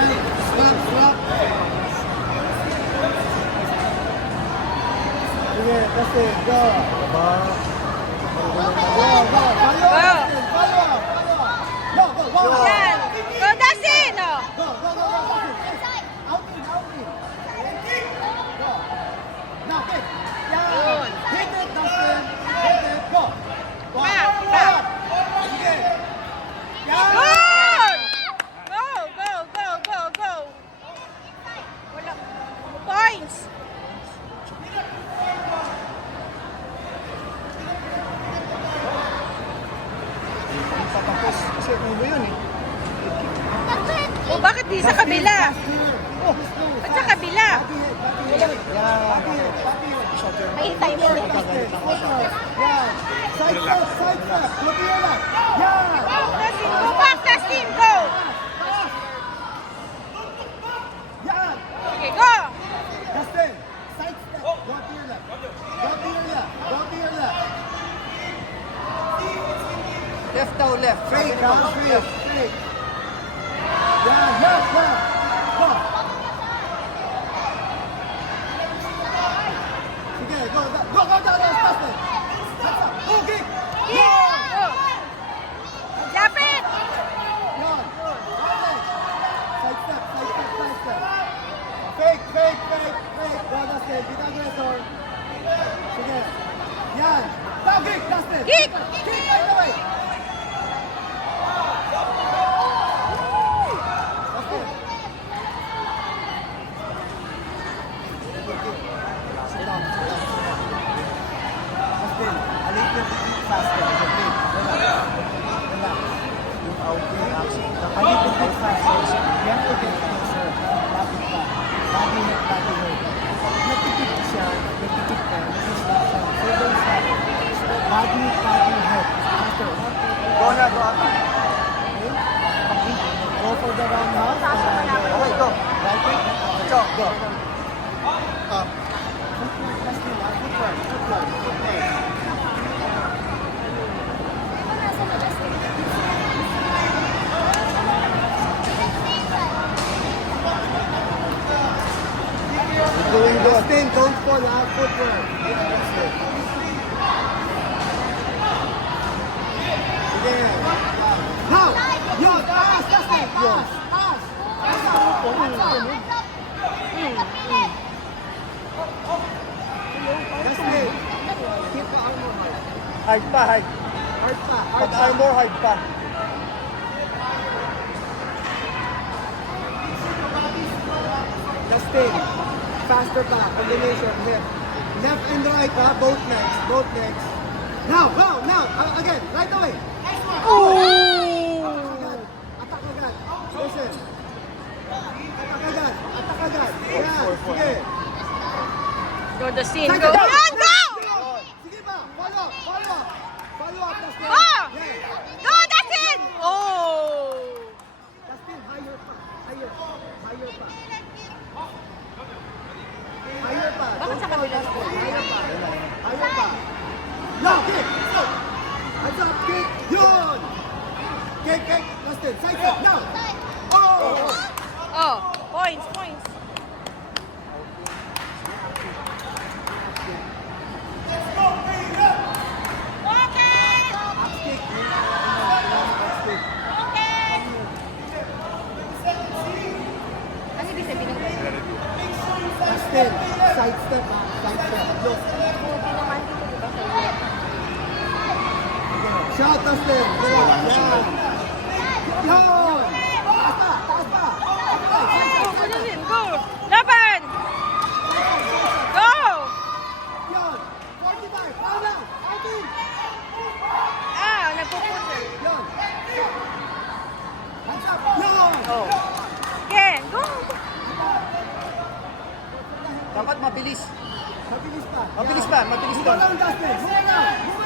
Swap, swap. Sige, kasi, go. Go, go. Follow. Follow. Go, go, go. Yan. Go, Dustin. Oh. Go, go, go, go. Out in. Go. Now, hit. Yeah. Hit it, Dustin. Hit it. Go. Back, back. Sige. Yeah. Good! Go! Wala. Points! Patapos. Kasi ulo yun eh. O bakit di sa kabila? Oh, Ba't sa kabila? May time mo. Yeah. Side step. Matira. Yeah. Dustin, go back, Dustin! Go! Yeah. Okay, go! Dustin. Side step. Go to your left. Go to your left. Left daw, left. Straight. Straight. Yeah. Go. Sige, go. Dustin. That's up. Go, kick. Yeah! Go! Lapit! Yan. Okay. Side step. Fake. Go, Dustin. Kita aggressor. Sige. Yan. Now kick, Dustin. Kick! Kick right away. Dustin. Sit down. Dustin, a little bit faster. Okay. Relax. Yung outing action. A little bit faster. Yan to get closer. Lapit ka. Body hit. Nagtitip siya. Nagtitip ka. Nag-stop siya. So don't stop. Body hit. Faster. Go na, go ata. Okay? Go for the roundhouse. Okay, go. Right way. Go. Up. Footwork. Doing good. Dustin, don't fall out. Footwork. Sige. Now! Yo, pass, Dustin! Pass! Dustin, keep the armor hard. Hide pa. Hard pa. Pag armor, hide pa. Dustin, faster pa. Combination. Hip. Left and right, ha? Both legs. Now, go! Now! Again, right away. Attack agad. Listen. Attack agad. Yan. Sige. Go, Dustin. Side Go! step. Yan, go! Sige pa. Follow up, Dustin. Go! Yes. Go, Dustin! Oh! Dustin, higher pa. Higher pa. Bakit sa kabila? Higher pa. Now, kick. Hands up, kick. Yun. Kick. Dustin, side step. Now. Oh. Oh, points. Up kick. Ano ibig sabihin ng Dustin, side step. Look. Shot, Dustin. Yan. Yun. Taas pa. Go! Laban! Go! Yun. 45. Down now. 18. Nagpupunta. Yun. Hands up. Yun. Oh. Again, go! Dapat mabilis. Mabilis pa. Mabilis Yan. pa, mabilis Move pa. around, Dustin. Move around.